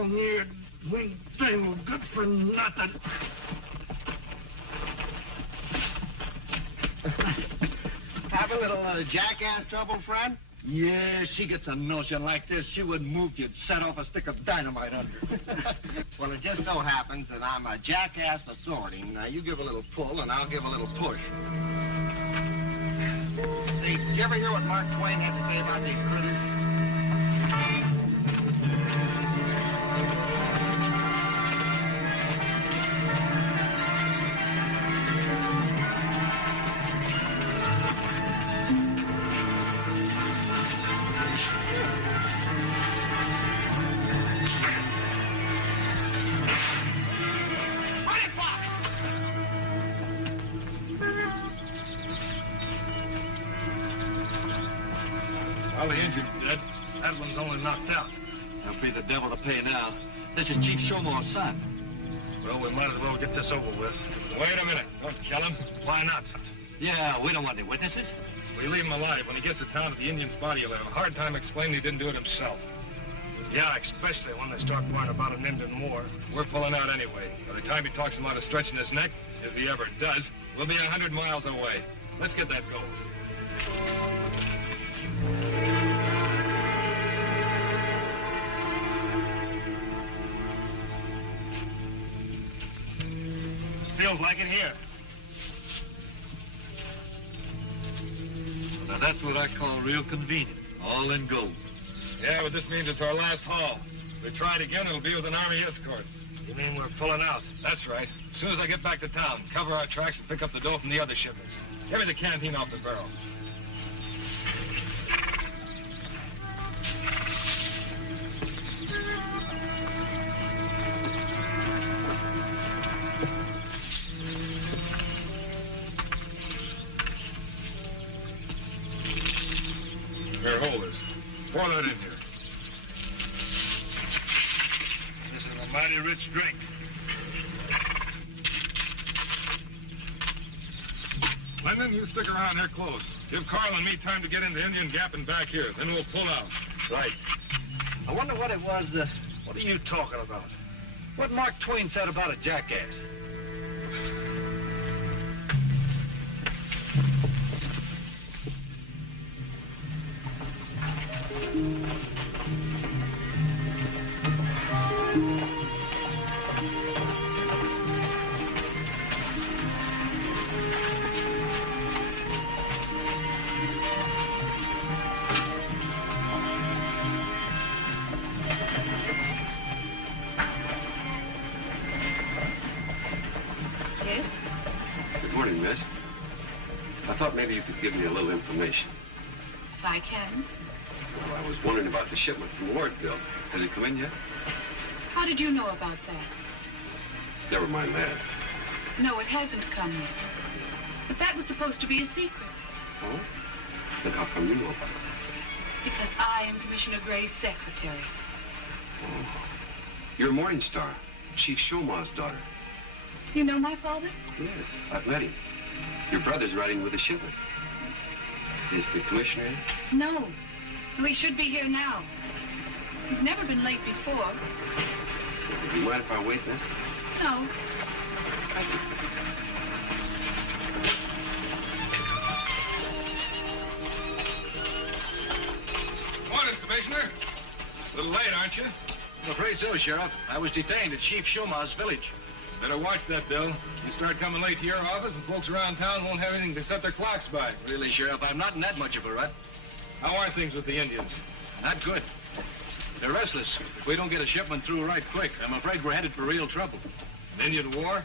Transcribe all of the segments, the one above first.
long-eared winged thing, good for nothing. Have a little jackass trouble, friend? Yeah, she gets a notion like this, she wouldn't move you'd set off a stick of dynamite under. Well, it just so happens that I'm a jackass of sorting. Now, you give a little pull, and I'll give a little push. Hey, did you ever hear what Mark Twain had to say about these critters? Well, the engine's dead. That one's only knocked out. There'll be the devil to pay now. This is Chief Showmore's son. Well, we might as well get this over with. Wait a minute. Don't kill him. Why not? Yeah, we don't want any witnesses. We leave him alive. When he gets to town at the Indian's body, he'll have a hard time explaining he didn't do it himself. Yeah, especially when they start worrying about an Indian war. We're pulling out anyway. By the time he talks about it stretching his neck, if he ever does, we'll be 100 miles away. Let's get that gold. Feels like it here. Now, that's what I call real convenient. All in gold. Yeah, but this means it's our last haul. If we try it again, it'll be with an army escort. You mean we're pulling out? That's right. As soon as I get back to town, cover our tracks and pick up the dough from the other shipments. Give me the canteen off the barrel. Here, hold this. Pour that in here. This is a mighty rich drink. Lyndon, you stick around here close. Give Carl and me time to get into Indian Gap and back here. Then we'll pull out. Right. I wonder what it was, what are you talking about? What Mark Twain said about a jackass? Maybe you could give me a little information. If I can. Well, I was wondering about the shipment from Wardville. Has it come in yet? How did you know about that? Never mind that. No, it hasn't come yet. But that was supposed to be a secret. Oh? Then how come you know about it? Because I am Commissioner Gray's secretary. Oh. You're Morning Star, Chief Showmore's daughter. You know my father? Yes, I've met him. Your brother's riding with the shipment. Is the commissioner in? No. No, he should be here now. He's never been late before. Do you mind if I wait, miss? No. Thank you. Morning, Commissioner. A little late, aren't you? I'm afraid so, Sheriff. I was detained at Chief Showmore's village. Better watch that, Bill. You start coming late to your office, and folks around town won't have anything to set their clocks by. Really, Sheriff, I'm not in that much of a rut. How are things with the Indians? Not good. They're restless. If we don't get a shipment through right quick, I'm afraid we're headed for real trouble. An Indian war?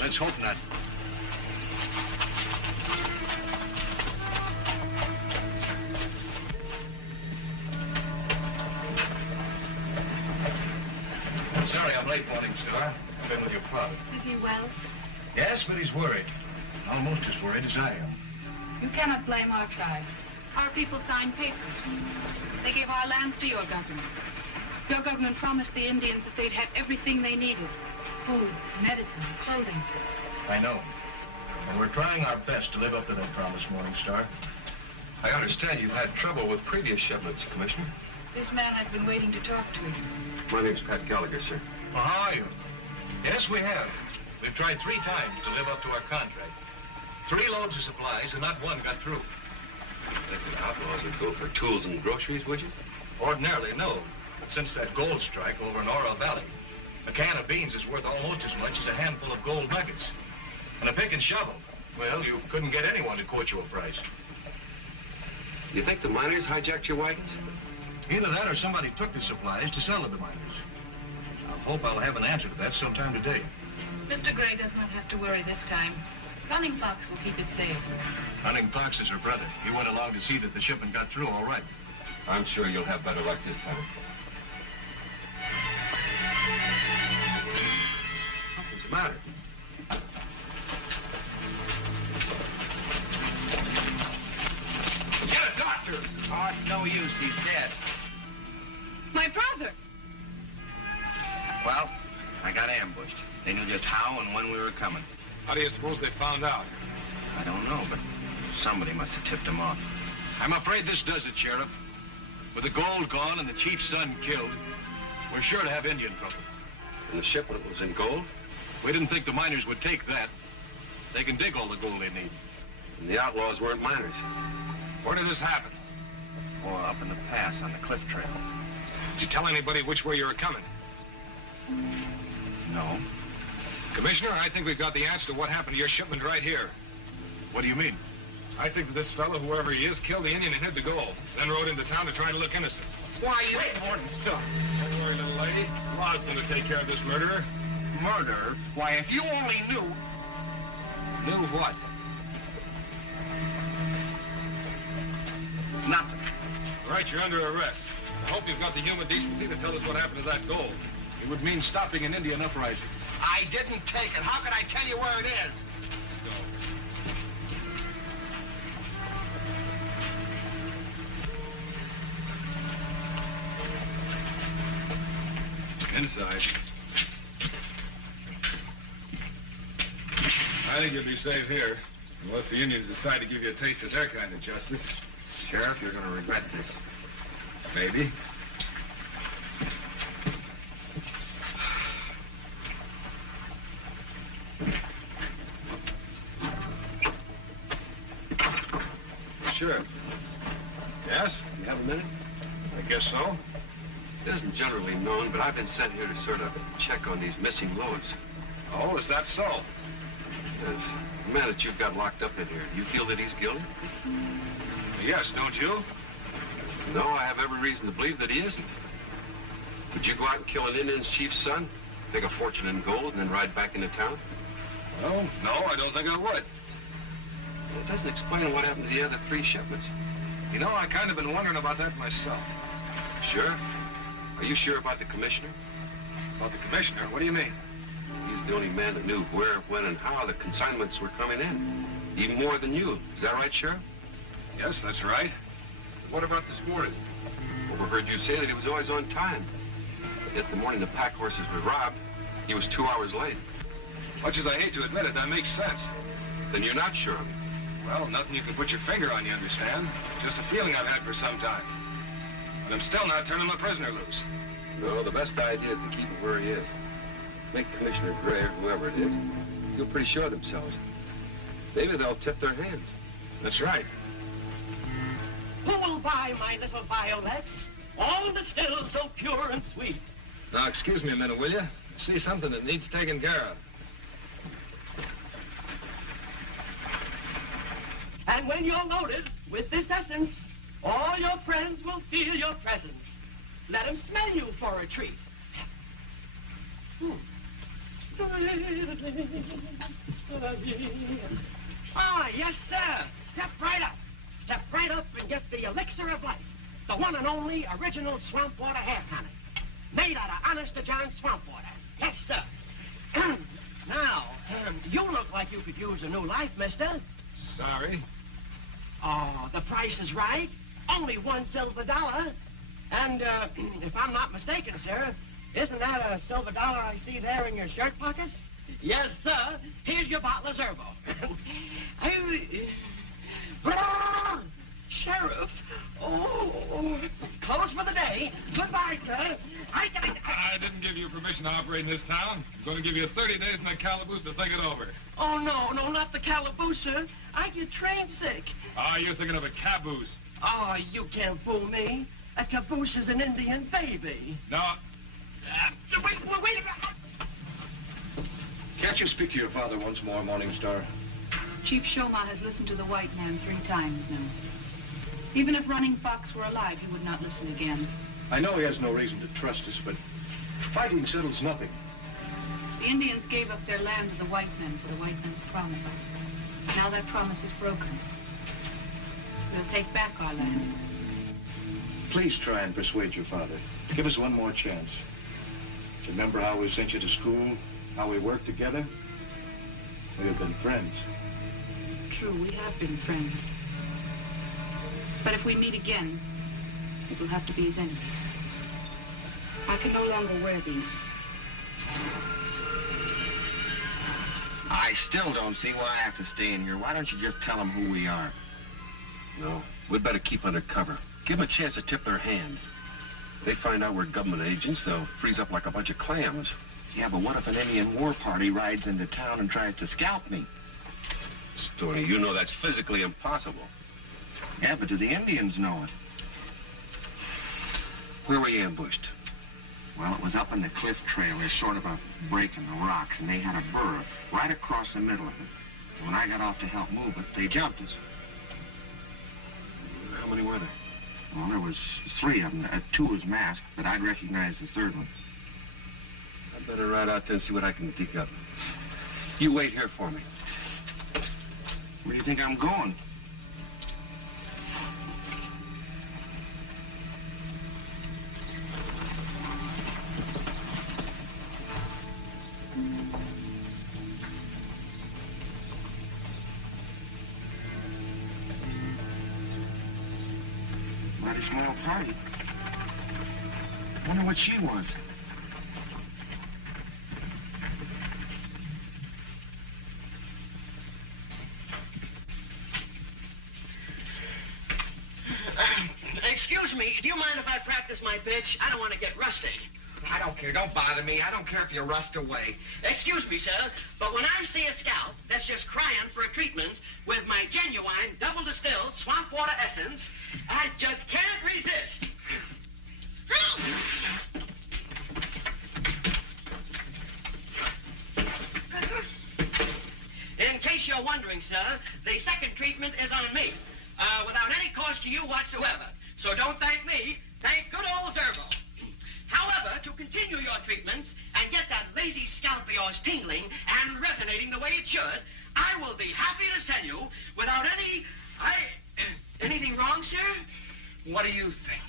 Let's hope not. I'm sorry I'm late, Morning Star. I've been with your father. Is he well? Yes, but he's worried. Almost as worried as I am. You cannot blame our tribe. Our people signed papers. They gave our lands to your government. Your government promised the Indians that they'd have everything they needed. Food, medicine, clothing. I know. And we're trying our best to live up to that promise, Morning Star. I understand you've had trouble with previous shipments, Commissioner. This man has been waiting to talk to you. My name's Pat Gallagher, sir. Well, how are you? Yes, we have. We've tried 3 times to live up to our contract. 3 loads of supplies, and not one got through. I think the outlaws would go for tools and groceries, would you? Ordinarily, no. But since that gold strike over in Oro Valley, a can of beans is worth almost as much as a handful of gold nuggets. And a pick and shovel, well, you couldn't get anyone to quote you a price. You think the miners hijacked your wagons? Either that or somebody took the supplies to sell to the miners. I hope I'll have an answer to that sometime today. Mr. Gray does not have to worry this time. Running Fox will keep it safe. Running Fox is her brother. He went along to see that the shipment got through all right. I'm sure you'll have better luck this time. What's the matter? Get a doctor! Oh, it's no use. He's dead. My brother! Well, I got ambushed. They knew just how and when we were coming. How do you suppose they found out? I don't know, but somebody must have tipped them off. I'm afraid this does it, Sheriff. With the gold gone and the chief's son killed, we're sure to have Indian trouble. And the shipment was in gold? We didn't think the miners would take that. They can dig all the gold they need. And the outlaws weren't miners. Where did this happen? Or up in the pass on the cliff trail. Did you tell anybody which way you were coming? No. Commissioner, I think we've got the answer to what happened to your shipment right here. What do you mean? I think that this fellow, whoever he is, killed the Indian and hid the gold, then rode into town to try to look innocent. Why, you ain't more than stuff. Don't worry, little lady. Law's going to take care of this murderer. Murder? Why, if you only knew... Knew what? Nothing. All right, you're under arrest. I hope you've got the human decency to tell us what happened to that gold. It would mean stopping an Indian uprising. I didn't take it. How can I tell you where it is? Let's go. Inside. I think you'll be safe here, unless the Indians decide to give you a taste of their kind of justice. Sheriff, you're going to regret this. Maybe. Sure. Yes? You have a minute? I guess so. It isn't generally known, but I've been sent here to sort of check on these missing loads. Oh, is that so? Yes. The man that you've got locked up in here, do you feel that he's guilty? Yes, don't you? No, I have every reason to believe that he isn't. Would you go out and kill an Indian chief's son, take a fortune in gold, and then ride back into town? Well, no, I don't think I would. Well, it doesn't explain what happened to the other 3 shipments. You know, I kind of been wondering about that myself. Sure? Are you sure about the commissioner? About the commissioner? What do you mean? He's the only man that knew where, when, and how the consignments were coming in. Even more than you. Is that right, Sheriff? Yes, that's right. But what about this morning? Overheard you say that he was always on time. Yet the morning the pack horses were robbed, he was 2 hours late. Much as I hate to admit it, that makes sense. Then you're not sure of it. Well, nothing you can put your finger on, you understand? Just a feeling I've had for some time. But I'm still not turning my prisoner loose. No, the best idea is to keep him where he is. Make Commissioner Gray or whoever it is feel pretty sure of themselves. Maybe they'll tip their hand. That's right. Who will buy my little violets? All distilled so pure and sweet. Now, excuse me a minute, will you? I see something that needs taken care of. And when you're loaded with this essence, all your friends will feel your presence. Let them smell you for a treat. Ah, yes, sir. Step right up. Step right up and get the elixir of life. The one and only original swamp water hair tonic. Made out of honest-to-John swamp water. Yes, sir. Now, you look like you could use a new life, mister. Sorry. Oh, the price is right. Only $1 silver. And, if I'm not mistaken, sir, isn't that a silver dollar I see there in your shirt pocket? Yes, sir. Here's your bottle of Zerbo. Sheriff. Oh, closed for the day. Goodbye, sir. I didn't give you permission to operate in this town. I'm going to give you 30 days in the calaboose to think it over. Oh, no, not the calaboose, sir. I get train sick. You're thinking of a caboose. Oh, you can't fool me. A caboose is an Indian baby. No. Wait a minute. Can't you speak to your father once more, Morningstar? Chief Shoma has listened to the white man 3 times now. Even if Running Fox were alive, he would not listen again. I know he has no reason to trust us, but fighting settles nothing. The Indians gave up their land to the white men for the white men's promise. Now that promise is broken. We'll take back our land. Please try and persuade your father. Give us one more chance. Remember how we sent you to school, how we worked together? We have been friends. True, we have been friends. But if we meet again, it will have to be as enemies. I can no longer wear these. I still don't see why I have to stay in here. Why don't you just tell them who we are? No, we'd better keep undercover. Give them a chance to tip their hand. If they find out we're government agents, they'll freeze up like a bunch of clams. Yeah, but what if an Indian war party rides into town and tries to scalp me? Stoney, you know that's physically impossible. Yeah, but do the Indians know it? Where were you ambushed? Well, it was up in the cliff trail. There's sort of a break in the rocks, and they had a burrow right across the middle of it. And when I got off to help move it, they jumped us. How many were there? Well, there was 3 of them. 2 was masked, but I'd recognize the 3rd one. I'd better ride out there and see what I can dig up. You wait here for me. Where do you think I'm going? Mighty small party. Wonder what she wants. Excuse me, do you mind if I practice my pitch? I don't want to get rusty. I don't care. Don't bother me. I don't care if you rust away. Excuse me, sir, but when I see a scout that's just crying for a treatment with my genuine double-distilled swamp water essence, I just can't resist. In case you're wondering, sir, the second treatment is on me, without any cost to you whatsoever. So don't thank me, thank good old Zerbo. However, to continue your treatments and get that lazy scalp of yours tingling and resonating the way it should, I will be happy to send you without any... anything wrong, sir? What do you think?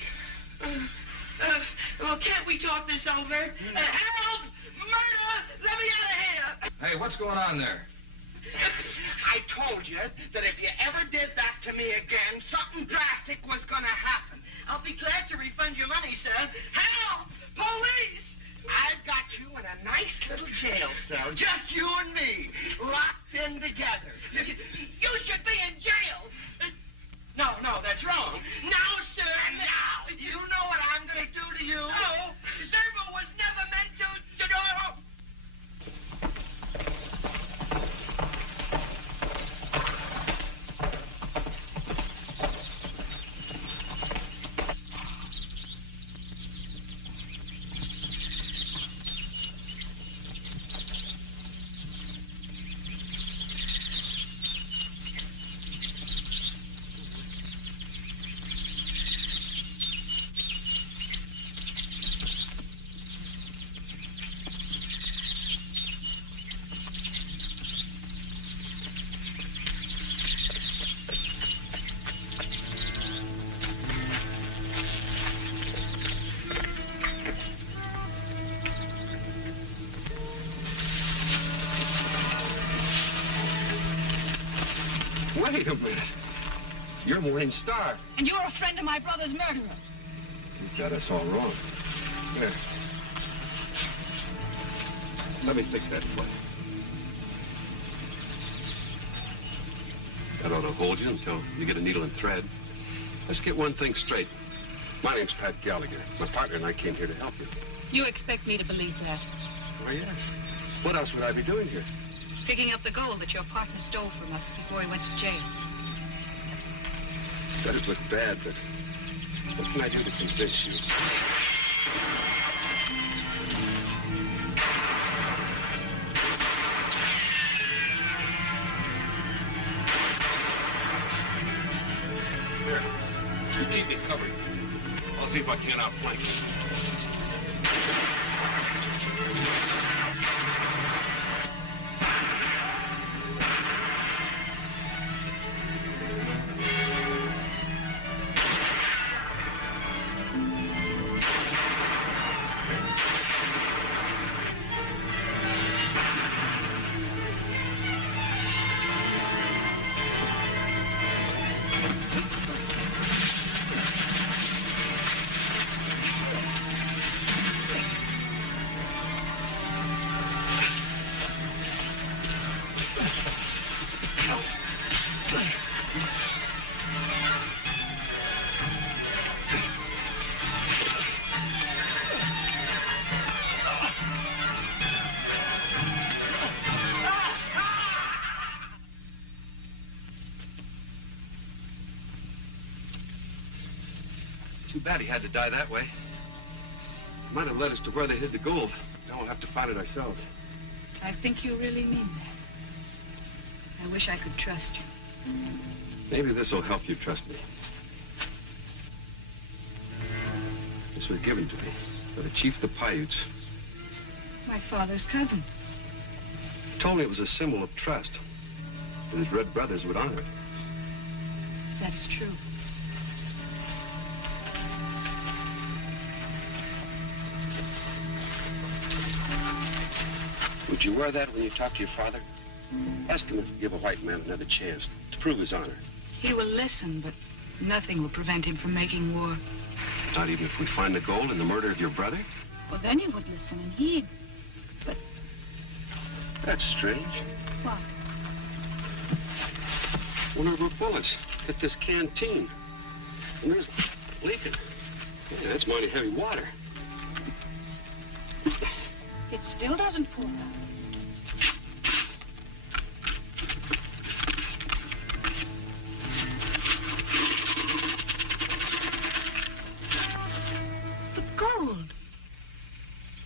Well, can't we talk this over? Help! Murder! Let me out of here! Hey, what's going on there? I told you that if you ever did that to me again, something drastic was gonna happen. I'll be glad to refund your money, sir. Help! Police! I've got you in a nice little jail cell, just you and me, locked in together. You should be in jail. No, that's wrong. Now, sir. And now, you know what I'm gonna do to you? No, Zerbo was never meant to do... Wait a minute. You're Morning Star. And you're a friend of my brother's murderer. You've got us all wrong. Here. Let me fix that foot. That ought to hold you until you get a needle and thread. Let's get one thing straight. My name's Pat Gallagher. My partner and I came here to help you. You expect me to believe that? Why, yes. What else would I be doing here? Picking up the gold that your partner stole from us before he went to jail. That does look bad, but what can I do to convince you? There. You keep me covered. I'll see if I can outflank you. Too bad he had to die that way. It might have led us to where they hid the gold. Now we'll have to find it ourselves. I think you really mean that. I wish I could trust you. Maybe this will help you trust me. This was given to me by the chief of the Paiutes. My father's cousin. He told me it was a symbol of trust, that his red brothers would honor it. That is true. Would you wear that when you talk to your father? Ask him if he'll give a white man another chance to prove his honor. He will listen, but nothing will prevent him from making war. Not even if we find the gold and the murder of your brother? Well, then he would listen and heed. But... That's strange. What? One of our bullets hit this canteen. And there's leaking. Yeah, that's mighty heavy water. It still doesn't pour out. The gold.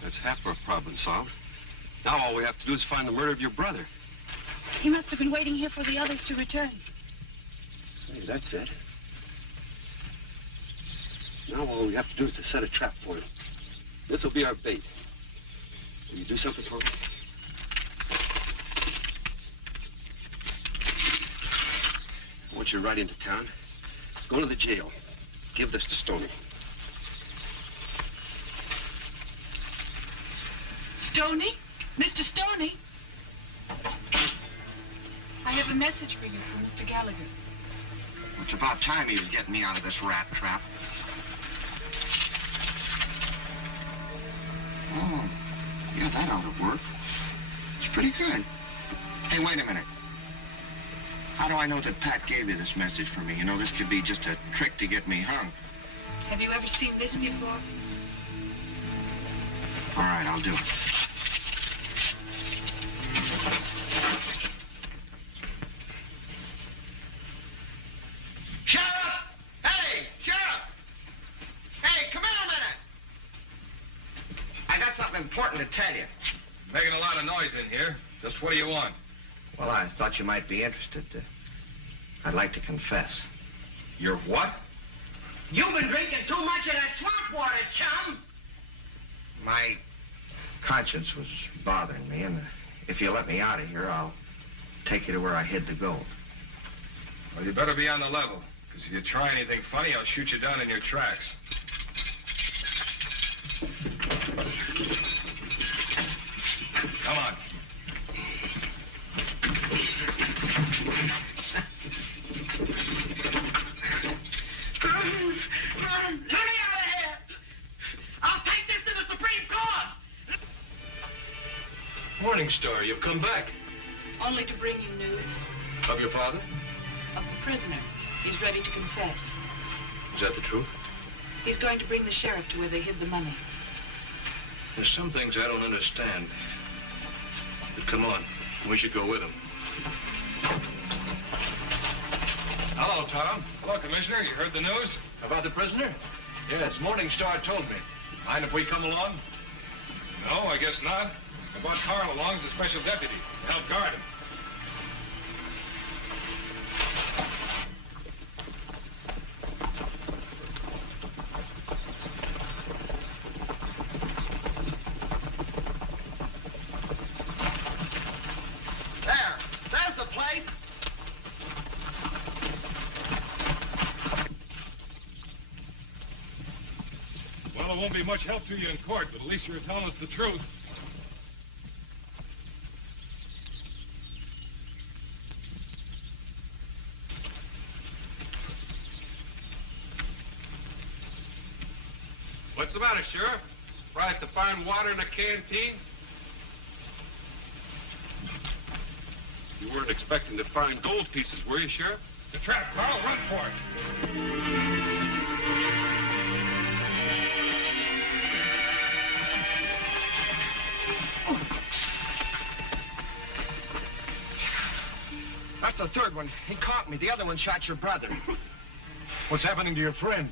That's half our problem solved. Now all we have to do is find the murder of your brother. He must have been waiting here for the others to return. Say, that's it. Now all we have to do is to set a trap for him. This will be our bait. Will you do something for me? I want you to ride into town. Go to the jail. Give this to Stoney. Stoney? Mr. Stoney? I have a message for you from Mr. Gallagher. It's about time he was getting me out of this rat trap. Oh, yeah, that ought to work. It's pretty good. Hey, wait a minute. How do I know that Pat gave you this message for me? You know, this could be just a trick to get me hung. Have you ever seen this before? All right, I'll do it. Sheriff! Hey, Sheriff! Hey, come in a minute. I got something important to tell you. Making a lot of noise in here. Just what do you want? Well, I thought you might be interested. I'd like to confess. You're what? You've been drinking too much of that swamp water, chum. My conscience was bothering me, and if you let me out of here, I'll take you to where I hid the gold. Well, you better be on the level, because if you try anything funny, I'll shoot you down in your tracks. Come on. Let me out of here! I'll take this to the Supreme Court! Morning Star, you've come back. Only to bring you news Of your father? of the prisoner. He's ready to confess. Is that the truth? He's going to bring the sheriff to where they hid the money. There's some things I don't understand. But come on, we should go with him. Hello, Tom. Hello, Commissioner. You heard the news? About the prisoner? Yes, Morning Star told me. Mind if we come along? No, I guess not. I brought Carl along as a special deputy to help guard him. There's the place. Well, it won't be much help to you in court, but at least you're telling us the truth. What's the matter, Sheriff? Surprised to find water in a canteen? You weren't expecting to find gold pieces, were you, Sheriff? It's a trap, Carl. Run for it. That's the third one. He caught me. The other one shot your brother. What's happening to your friend?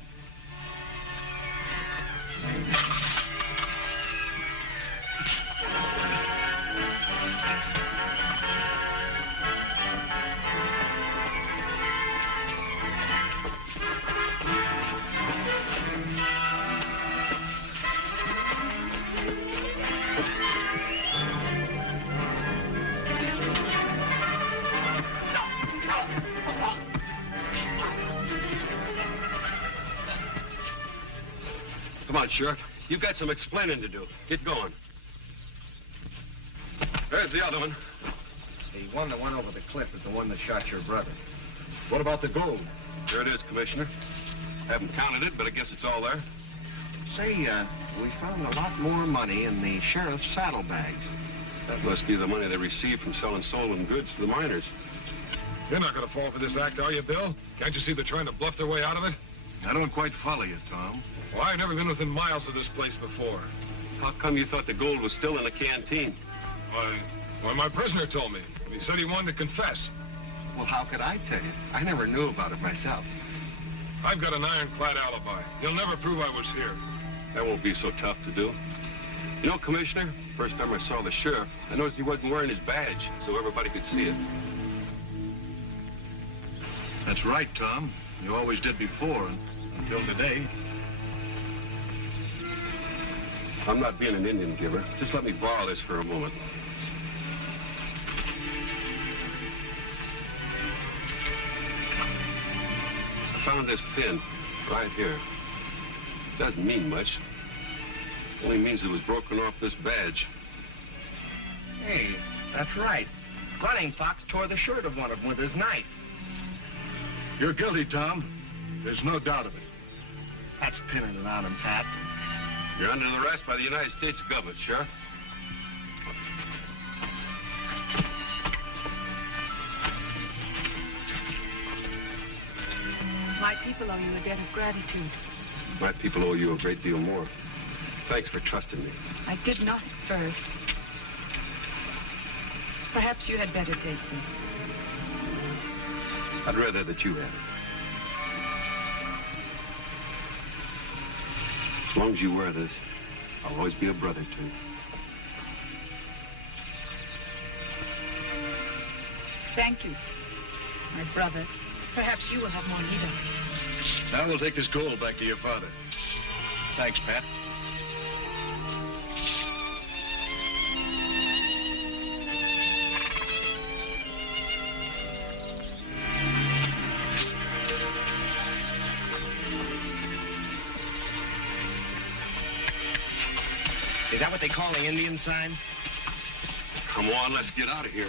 Come on, Sheriff. You've got some explaining to do. Get going. There's the other one. The one that went over the cliff is the one that shot your brother. What about the gold? There it is, Commissioner. Haven't counted it, but I guess it's all there. Say, we found a lot more money in the sheriff's saddlebags. That must be the money they received from selling stolen goods to the miners. You're not going to fall for this act, are you, Bill? Can't you see they're trying to bluff their way out of it? I don't quite follow you, Tom. Well, I've never been within miles of this place before. How come you thought the gold was still in the canteen? Why, my prisoner told me. He said he wanted to confess. Well, how could I tell you? I never knew about it myself. I've got an ironclad alibi. He'll never prove I was here. That won't be so tough to do. You know, Commissioner, first time I saw the sheriff, I noticed he wasn't wearing his badge, so everybody could see it. That's right, Tom. You always did before, until today. I'm not being an Indian giver. Just let me borrow this for a moment. I found this pin right here. It doesn't mean much. It only means it was broken off this badge. Hey, that's right. Running Fox tore the shirt of one of them with his knife. You're guilty, Tom. There's no doubt of it. That's pinning it on him, Pat. You're under arrest by the United States government, Sheriff. My people owe you a debt of gratitude. My people owe you a great deal more. Thanks for trusting me. I did not at first. Perhaps you had better take this. I'd rather that you had it. As long as you wear this, I'll always be a brother to you. Thank you, my brother. Perhaps you will have more need of it. Now we'll take this gold back to your father. Thanks, Pat. Is that what they call the Indian sign? Come on, let's get out of here.